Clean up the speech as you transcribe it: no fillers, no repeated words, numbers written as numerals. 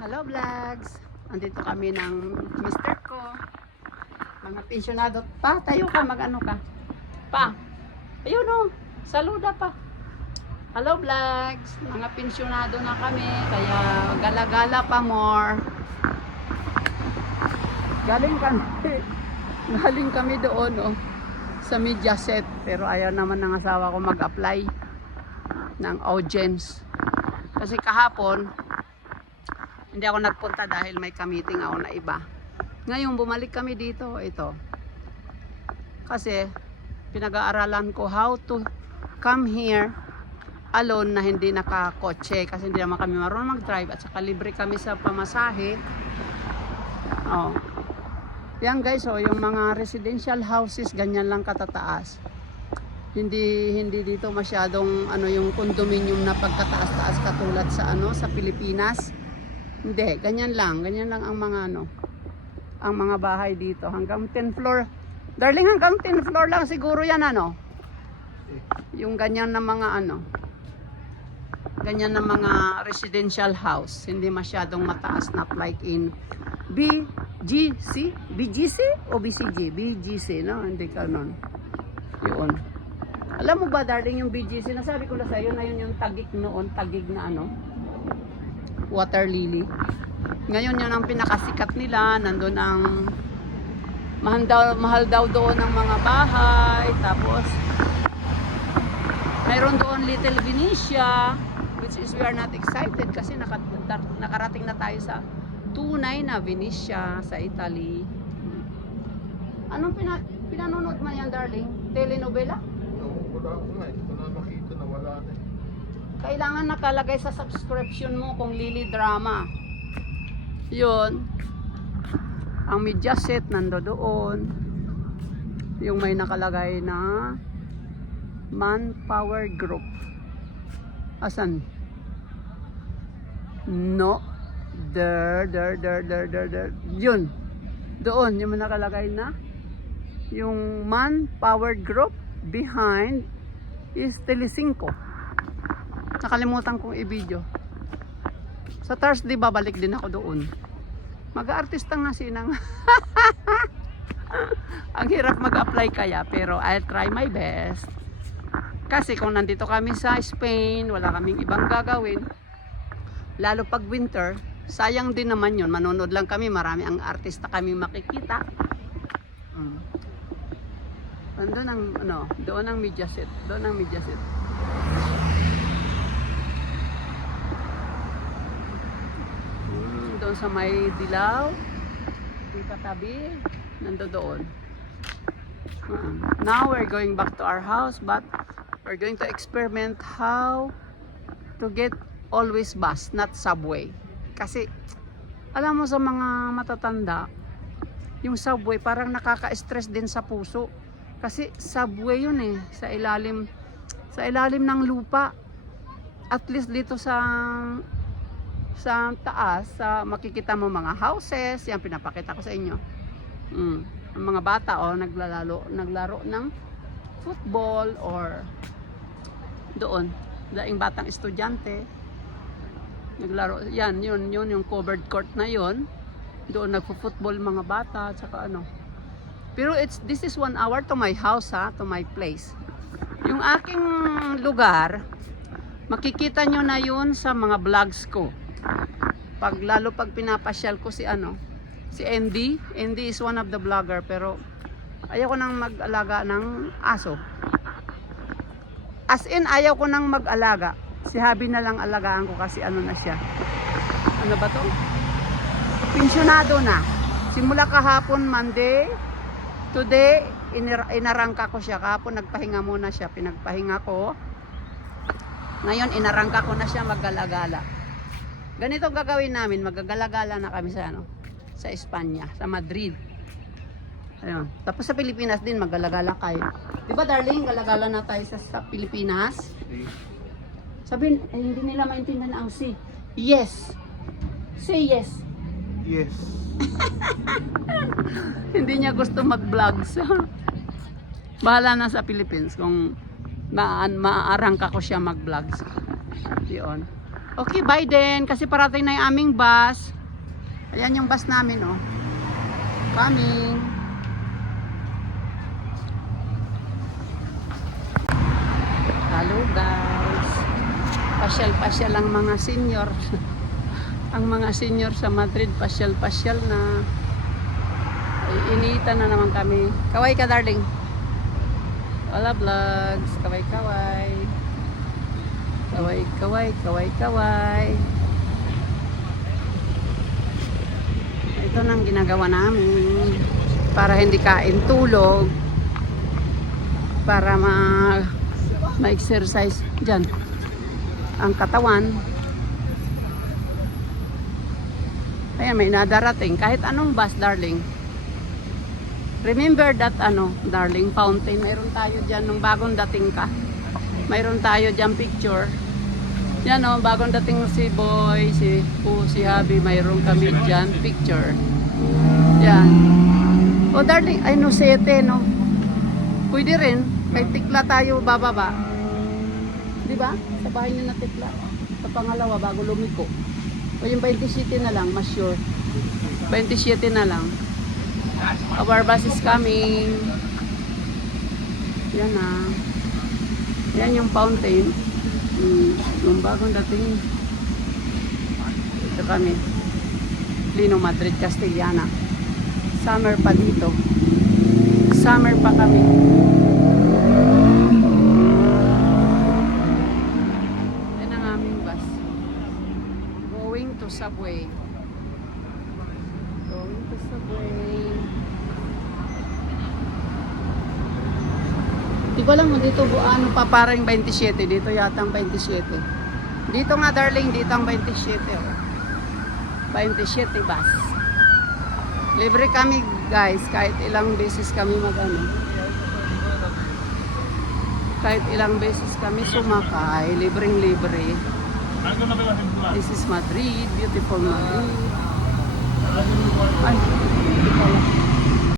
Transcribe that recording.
Hello vlogs! Andito kami ng mister ko. Mga pensyonado. Pa, tayo ka, mag-ano ka. Pa, ayun o, saluda pa. Hello vlogs! Mga pensyonado na kami, kaya gala-gala pa more. Galing kami doon sa media set. Pero ayaw naman ng asawa ko mag-apply ng audience. Kasi kahapon, hindi ako nagpunta dahil may ka-meeting ako na iba. Ngayon bumalik kami dito, ito. Kasi pinag-aaralan ko how to come here alone na hindi nakakotse. Kasi hindi naman kami marunong mag-drive at saka libre kami sa pamasahe. Oh. Yan guys, yung mga residential houses ganyan lang katataas. Hindi dito masyadong yung condominium na pagkataas-taas katulad sa sa Pilipinas. Hindi, ganyan lang ang mga ang mga bahay dito hanggang 10 floor. Darling, hanggang 10 floor lang siguro yan Yung ganyan na mga ganyan na mga residential house, hindi masyadong mataas na like in BGC o BCG? BGC, no? Hindi ka nun. Yun. Alam mo ba, darling, yung BGC, nasabi ko na sa iyo na yun yung tagig noon, tagig na water lily. Ngayon yun ang pinakasikat nila. Nandun ang mahal daw doon ng mga bahay. Tapos mayroon doon Little Venetia, which is we are not excited kasi nakarating na tayo sa tunay na Venetia sa Italy. Anong pinanonood man yan, darling? Telenovela? Wala ko nga, hindi ko na makita na wala na. Kailangan nakalagay sa subscription mo kung Lily Drama. Yun. Ang media set nandoon. Yung may nakalagay na Manpower Group. Asan? No. There. Yun. Doon yung may nakalagay na yung Manpower Group behind is Telecinco. Nakalimutan kong i-video. Sa Thursday babalik din ako doon. Mag-aartista nga sinang. Ang hirap mag-apply kaya, pero I'll try my best. Kasi kung nandito kami sa Spain, wala kaming ibang gagawin. Lalo pag winter, sayang din naman yun. Manonood lang kami, marami ang artista kaming makikita. Doon ang media set. Doon ang media set. Doon sa may dilaw, di katabi, nandoon. Now we're going back to our house, but we're going to experiment how to get always bus, not subway. Kasi alam mo sa mga matatanda, yung subway parang nakaka-stress din sa puso. Kasi subway yun sa ilalim ng lupa. At least dito sa taas, makikita mo mga houses, yan pinapakita ko sa inyo. Ang mga bata naglaro ng football or doon, daing batang estudyante naglaro, yan, yun yung covered court na yun. Doon nagfo-football mga bata, tsaka Pero this is 1 hour to my house, to my place. Yung aking lugar, makikita nyo na yun sa mga vlogs ko. Lalo pag pinapasyal ko si Andy. Andy is one of the vlogger, pero ayaw ko nang mag-alaga ng aso. As in, ayaw ko nang mag-alaga. Si Habi na lang alagaan ko kasi na siya. Ano ba to? Pensyonado na. Simula kahapon, Monday. Today, inarangka ko siya. Kahapon nagpahinga muna siya. Pinagpahinga ko. Ngayon, inarangka ko na siya maggala-gala. Ganito gagawin namin, magagalagala na kami sa sa Espanya, sa Madrid. Ayun. Tapos sa Pilipinas din magalagala kayo. 'Di ba, darling, galagala na tayo sa Pilipinas? Sabihin, hindi nila maintindihan ang si. Yes. Say yes. Yes. Hindi niya gusto mag-vlogs. Bahala na sa Philippines kung maarangka ko siya mag-vlogs. 'Yon. Okay, bye din. Kasi parating na yung aming bus. Ayan yung bus namin, oh. Coming. Hello, guys. Pasyal-pasyal ang mga senior. Ang mga senior sa Madrid, pasyal-pasyal na. Ay, initan na naman kami. Kaway ka, darling. Wala vlogs. Kaway-kaway. Kaway-kaway, kaway-kaway. Ito nang ginagawa namin. Para hindi kain tulog. Para ma-exercise dyan ang katawan. Ayan, may nadarating. Kahit anong bus, darling. Remember that, darling, fountain. Mayroon tayo dyan nung bagong dating ka. Mayroon tayo dyan picture. Yan, bagong dating si Boy, si Habi. Mayroon kami dyan picture. Yan. O, darling, ay, no, 7, no? Pwede rin. Kahit tikla tayo bababa. Di ba? Sa bahay niyo na tikla. Sa pangalawa, bago lumiko. O yung 27 na lang, mas sure. 27 na lang. Our bus is coming. Yan na. Yan yung fountain. Yung bagong dating. Ito kami. Lino, Madrid, Castellana. Summer pa dito. Summer pa kami. Yan ang aming bus. Going to Subway. Going to Subway. Di ko alam mo dito ano pa parang 27. Dito yata ang 27. Dito nga, darling, dito ang 27. Oh. 27 bus. Libre kami, guys. Kahit ilang beses kami kahit ilang beses kami sumakay. Libreng-libre. This is Madrid. Beautiful Madrid. Ay, beautiful.